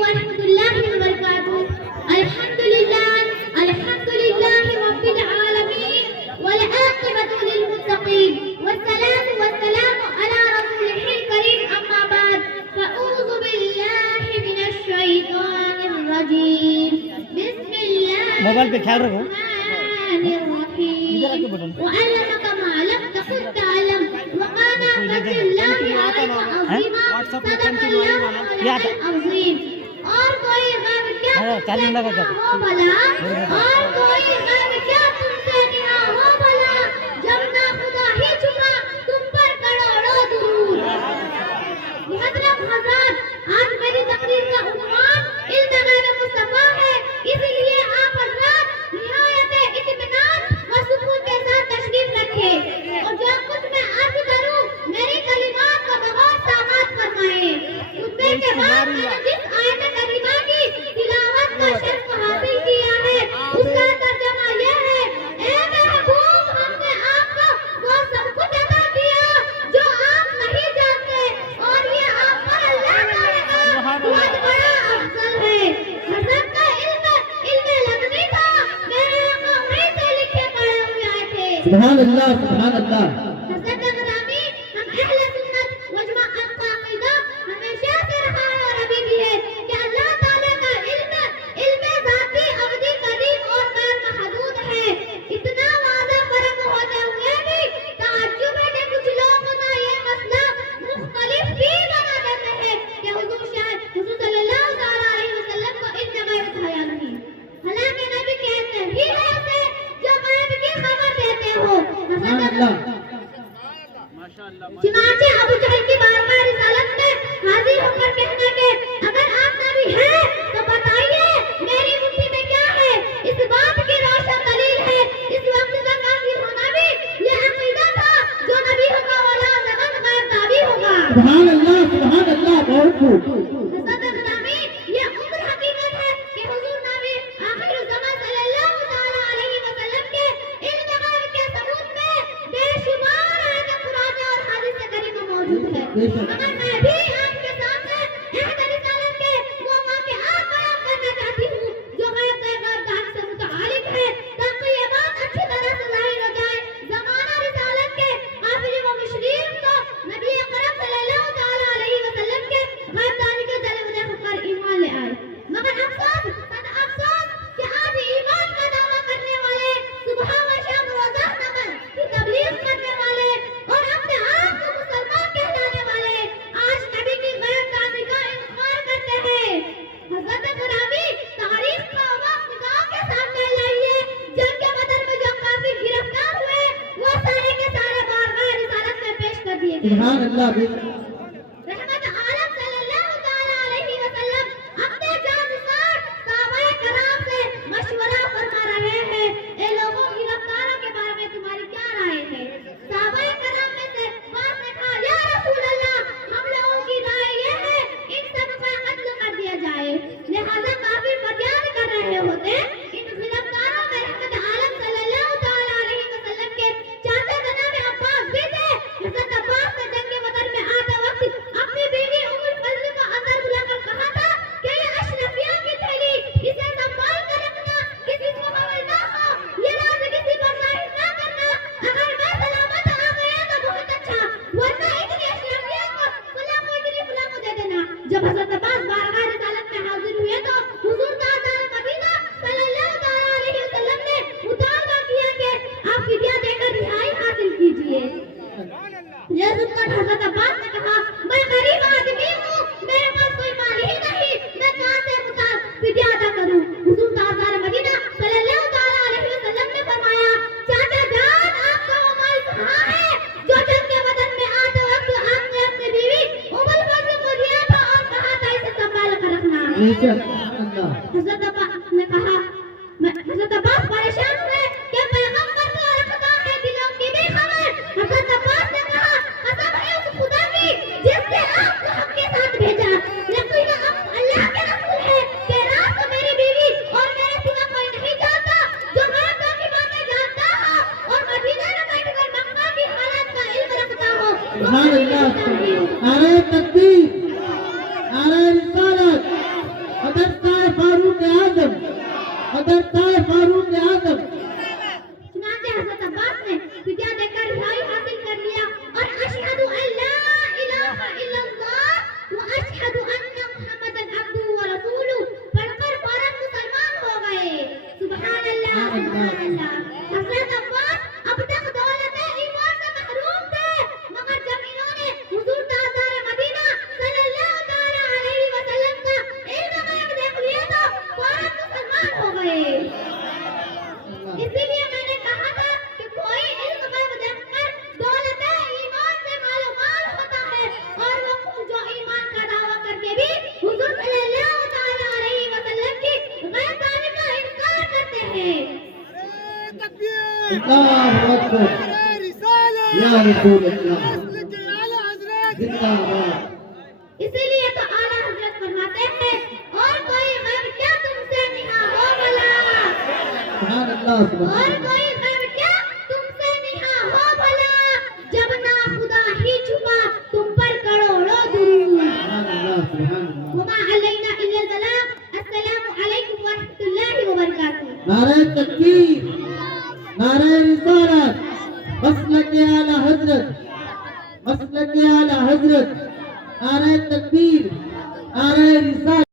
ورحمۃ اللہ وبرکاتہ. الحمد للہ رب العالمین والعاقبۃ للمتقین والصلاة والسلام علی رسولہ الکریم. اما بعد فاعوذ باللہ من الشیطان الرجیم. بسم اللہ موبائل پہ خیال رکھو. الرحمن الرحیم. وعلمک ما لم تکن تعلم وکان فضل اللہ علیک عظیما. صدق اللہ العظیم. اور کوئی غم کیا چالیں لگا کر ہو بھلا، اور کوئی غم کیا تم سے نہا ہو بھلا، جب نہ خدا ہی چکا تم پر کروڑوں درود. محترم حضرات، آج میری تقریر کا عنوان التقاء مصطفیٰ ہے، اس لیے آپ حضرات نہایت اطمینان و سکون کے ساتھ تشریف رکھیں اور جو کچھ میں عرض کروں میری کلمات کو بغور سماعت فرمائیں. خطبے کے بعد میں نے جس آیت کریمہ کی تلاوت کا شرف حاصل کیا ہے اس کا ترجمہ یہ ہے: اے محبوب، ہم نے آپ کو وہ سب کچھ عطا کیا جو آپ نہیں جانتے، اور یہ آپ پر اللہ تعالیٰ کا بہت بڑا افضل ہے. حضرت کا علم لدنی تھا، میرے آقا وہیں سے لکھے پڑھے ہوئے آئے تھے. سبحان اللہ سبحان اللہ. حضرت گرامی، ہم اہل سنت و جماعت کا عقیدہ ہمیشہ سے رہا ہے اور ابھی بھی ہے کہ اللہ تعالیٰ کا علم ذاتی، ابدی، قدیم اور غیر محدود ہے. اتنا واضح فرق ہوتے ہوئے بھی تعجب ہے کہ کچھ لوگ نہ یہ مسئلہ مختلف بھی بنا دیتے ہیں کہ حضور صلی اللہ علیہ وسلم کو ان جگہ بتایا نہیں، حالانکہ نبی کہتے ہی ہے اسے جو غیب کی خبر دیتے ہو. چنانچہ ابو جہل کی بارگاہ رسالت میں حاضر ہو کر کہنے کے اگر آپ نبی ہیں تو بتائیے میری مٹھی میں کیا ہے. اس بات کی روشن دلیل ہے اس وقت کا کافر ہونا بھی یہ عقیدہ تھا جو نبی ہوگا والا زمان غیر تابع ہوگا. سبحان اللہ بہت خوب. حضرت گرامی، یہ عمر حقیقت ہے کہ حضور نبی آخر الزمان صلی اللہ تعالی علیہ وسلم کے علم غیب کے ثبوت میں بے شمار آیات قرآن اور حدیث کریمہ موجود ہے. مگر میں بھی آپ کے سامنے اہل رسالت کے وہ واقعات بیان کرنا چاہتی ہوں جو غیب دان سے متعلق ہے تاکہ یہ بات اچھی طرح سے ظاہر ہو جائے. زمانہ رسالت کے قافلے و مشرین کو نبی اکرم صلی اللہ تعالی علیہ وسلم کے غیب دانی کے جلوے دیکھ کر ایمان لے آئے. مگر افسوس کہ آج ایمان کا دعویٰ کرنے والے، صبح و شام روزہ نماز کی تبلیغ کرنے والے اور اپنے آپ کو مسلمان کہلانے والے آج نبی کی غیب دانی کا انکار کرتے ہیں. حضرت گرامی، تاریخ کا وقت نگاہ کے سامنے لائیے. جنگ بدر میں جو کافر گرفتار ہوئے وہ سارے کے سارے بارگاہ رسالت میں پیش کر دیے گئے. سبحان اللہ. رحمت عالم صلی اللہ تعالی علیہ وسلم اپنے جانثار صحابہ کرام سے مشورہ فرما رہے ہیں: اے لوگوں، گرفتاروں کے بارے میں تمہاری کیا رائے ہے؟ صحابہ کرام میں سے بعض نے کہا: یا رسول اللہ، ہم لوگوں کی رائے یہ ہے ان سب کا قتل کر دیا جائے. لہذا کافی فریاد کر رہے ہوتے. ان گرفتاروں میں رحمت عالم صلی اللہ تعالی علیہ وسلم کے چاچا جناب عباس بھی تھے. حضرت عباس نے جنگ بدر میں آتے وقت اپنی بیوی ام الفضل کو اندر بلا کر کہا تھا کہ یہ اشرفیہ کی تھیلی، اسے سنبھال کر رکھنا، کسی کو خبر نہ ہو، یہ راز کسی پر ظاہر نہ کرنا. اگر میں سلامت آ گیا تو بہت اچھا، ورنہ اتنی اشرفیہ کو فلاں کو دے دینا. جب حضرت عباس بارگاہ رسالت میں حاضر ہوئے تو حضور تاجدار مدینہ صلی اللہ تعالی علیہ وسلم نے مطالبہ کیا کہ آپ فدیہ دے کر رہائی حاصل کیجیے. یہ سن کر حضرت عباس نے کہا: میں غریب آدمی ہوں، میرے پاس کوئی مال ہی نہیں، میں کہاں سے فدیہ ادا کروں؟ حضور تاجدار مدینہ صلی اللہ تعالی علیہ وسلم نے فرمایا: چاچا جان، آپ کا وہ مال کہاں ہے جو جنگ کے بدن میں آتے وقت آپ نے اپنی بیوی ام الفضل کو دیا تھا اور کہا تھا اسے سنبھال کر رکھنا؟ حضرت عباس پریشان ہوئے کہ پیغمبر تو رکھتا ہے دلوں کی بھی خبر. حضرت عباس نے کہا: قسم ہے اس خدا کی جس نے آپ کو حق کے ساتھ بھیجا، لیکن اللہ کے رسول ہے کہ راز کو میری بیوی اور میرے سوا کوئی نہیں جانتا، جو غیب کی باتیں جانتا ہو اور مدینہ میں بیٹھ کر مکہ کی حالات کا علم رکھتا ہو. سبحان اللہ. نعرہ تکبیر، نعرہ رسالت. کرتا ہے فاروق اعظم. چنانچہ حضرت عباس نے فدیہ دے کر رہائی حاصل کر لیا اور اشہد ان لا الہ الا اللہ و اشہد ان محمدًا عبدہ و رسولہ پڑھ کر فوراً مسلمان ہو گئے. سبحان اللہ سبحان اللہ. حضرت عباس اب تک دولت ایمان سے محروم تھے، مگر جب انہوں نے حضور تاجدار مدینہ صلی اللہ تعالی علیہ وسلم کا علم غیب دیکھ لیا تو فوراً مسلمان ہو گئے. اسی لیے میں نے کہا تھا کہ کوئی علم غیب دیکھ کر دولت ایمان سے مال و مال ہوتا ہے، اور وہ خود جو ایمان کا دعویٰ کر کے بھی حضور صلی اللہ تعالی علیہ وسلم کی غیب دانی کا انکار کرتے ہیں. اللہ اکبر یا رسول اللہ زندہ باد. اسی لیے تو اعلیٰ حضرت فرماتے ہیں اور کوئی غیب کیا تم سے نہا ہو بھلا، سبحان اللہ اور سبحان کوئی غیب کیا تم سے نہا ہو بھلا، جب نہ خدا ہی چھپا تم پر کروڑوں درود. اللہ سبحان اللہ. وما علینا الا البلاغ. السلام علیکم ورحمۃ اللہ وبرکاتہ. نعرہ تکبیر، نعرہ رسالت، مسلک اعلی حضرت، مسلک اعلی حضرت. نعرہ تکبیر، نعرہ رسالت.